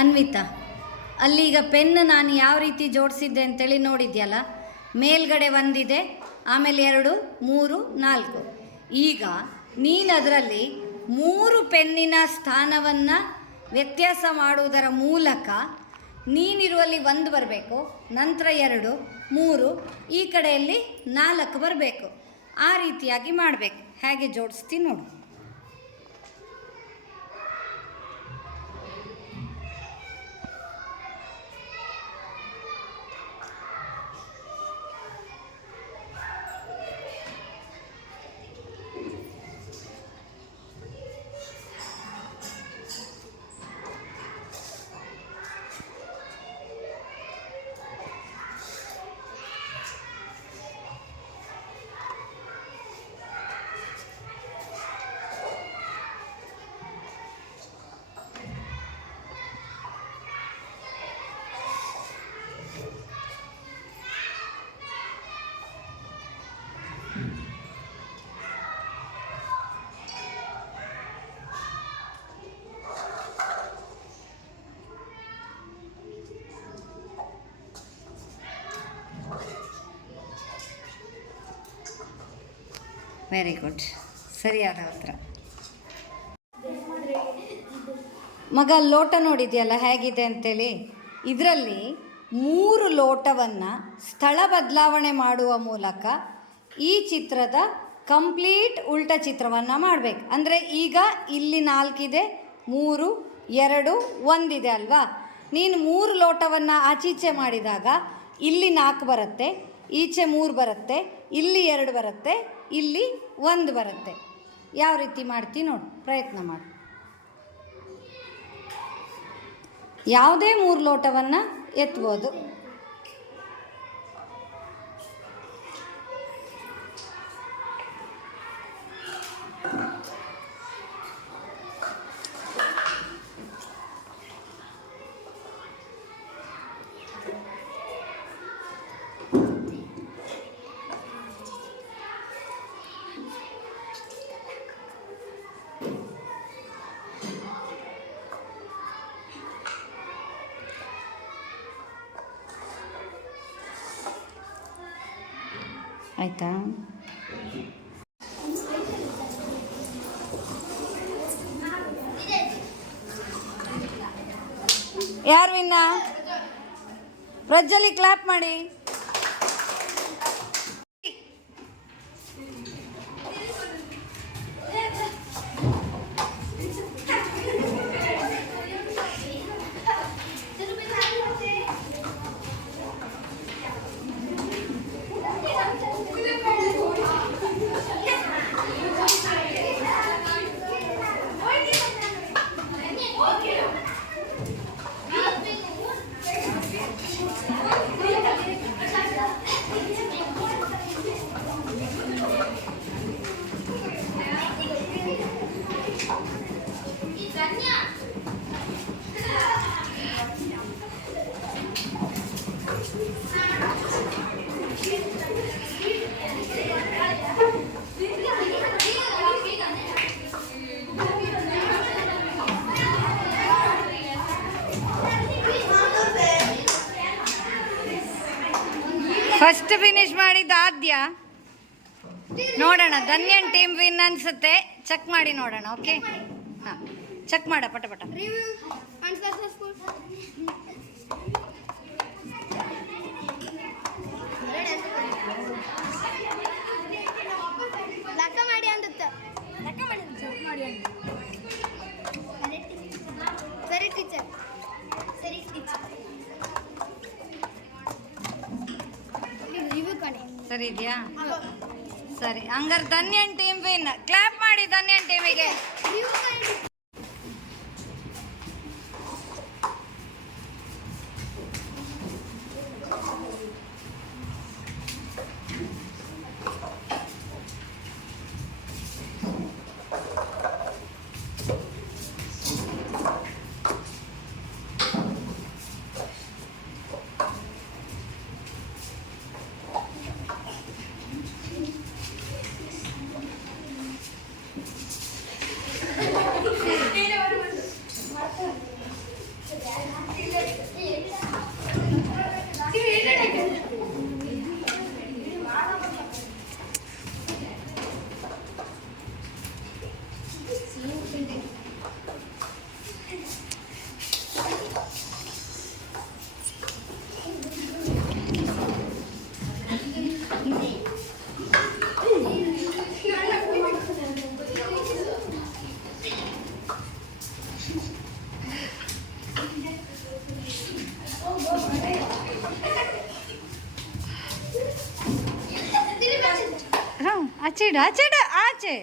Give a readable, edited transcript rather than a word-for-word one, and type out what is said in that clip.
Anvita, ಅಲ್ಲೀಗ pen ನಾನು ಯಾವ ರೀತಿ ಜೋಡಿಸಿದ್ದೆ ಅಂತೇಳಿ ನೋಡಿದ್ಯಲ್ಲ. ಮೇಲ್ಗಡೆ ಒಂದಿದೆ, ಆಮೇಲೆ 2, 3, 4. ಈಗ ನೀನು ಅದರಲ್ಲಿ 3 ಪೆನ್ನಿನ ಸ್ಥಾನವನ್ನು ವ್ಯತ್ಯಾಸ ಮಾಡುವುದರ ಮೂಲಕ ನೀನಿರುವಲ್ಲಿ 1 ಬರಬೇಕು, ನಂತರ 2, 3, ಈ ಕಡೆಯಲ್ಲಿ 4 ಬರಬೇಕು. ಆ ರೀತಿಯಾಗಿ ಮಾಡಬೇಕು. ಹೇಗೆ ಜೋಡಿಸ್ತೀನಿ ನೋಡು. ವೆರಿ ಗುಡ್, ಸರಿಯಾದ ಉತ್ತರ. ಮಗ, ಲೋಟ ನೋಡಿದ್ಯಲ್ಲ ಹೇಗಿದೆ ಅಂತೇಳಿ. ಇದರಲ್ಲಿ 3 ಲೋಟವನ್ನು ಸ್ಥಳ ಬದಲಾವಣೆ ಮಾಡುವ ಮೂಲಕ ಈ ಚಿತ್ರದ ಕಂಪ್ಲೀಟ್ ಉಲ್ಟ ಚಿತ್ರವನ್ನು ಮಾಡಬೇಕು. ಅಂದರೆ ಈಗ ಇಲ್ಲಿ 4 ಇದೆ, 3, 2, 1 ಇದೆ ಅಲ್ವಾ. ನೀನು 3 ಲೋಟವನ್ನು ಆಚೀಚೆ ಮಾಡಿದಾಗ ಇಲ್ಲಿ 4 ಬರುತ್ತೆ, ಈಚೆ 3 ಬರುತ್ತೆ, ಇಲ್ಲಿ 2 ಬರುತ್ತೆ, ಇಲ್ಲಿ 1 ಬರುತ್ತೆ. ಯಾವ ರೀತಿ ಮಾಡ್ತೀವಿ ನೋಡು, ಪ್ರಯತ್ನ ಮಾಡು. ಯಾವುದೇ 3 ಲೋಟವನ್ನು ಎತ್ಬೋದು. ಆಯಿತಾ? ಯಾರು ವಿನ್ನ? ಪ್ರಜ್ವಲಿ ಕ್ಲಾಪ್ ಮಾಡಿ. ಫಸ್ಟ್ ಫಿನಿಶ್ ಮಾಡಿದ ಆದ್ಯ. ನೋಡೋಣ, ಧನ್ಯನ್ ಟೀಮ್ ವಿನ್ ಅನ್ಸುತ್ತೆ. ಚೆಕ್ ಮಾಡಿ ನೋಡೋಣ. ಓಕೆ, ಹಾಂ, ಚೆಕ್ ಮಾಡ ಪಟ ಪಟ. ಸರಿ ಟೀಚರ್, ಸರಿ ಟೀಚರ್. ಸರಿ ಇದೆಯಾ? ಸರಿ, ಹಂಗಾರೆ ಧನ್ಯನ್ ಟೀಮ್ ವಿನ್. ಕ್ಲಾಪ್ ಮಾಡಿ ಧನ್ಯನ್ ಟೀಮಿಗೆ. ಇಡು ಆಚೆ ಇಡು ಆಚೆ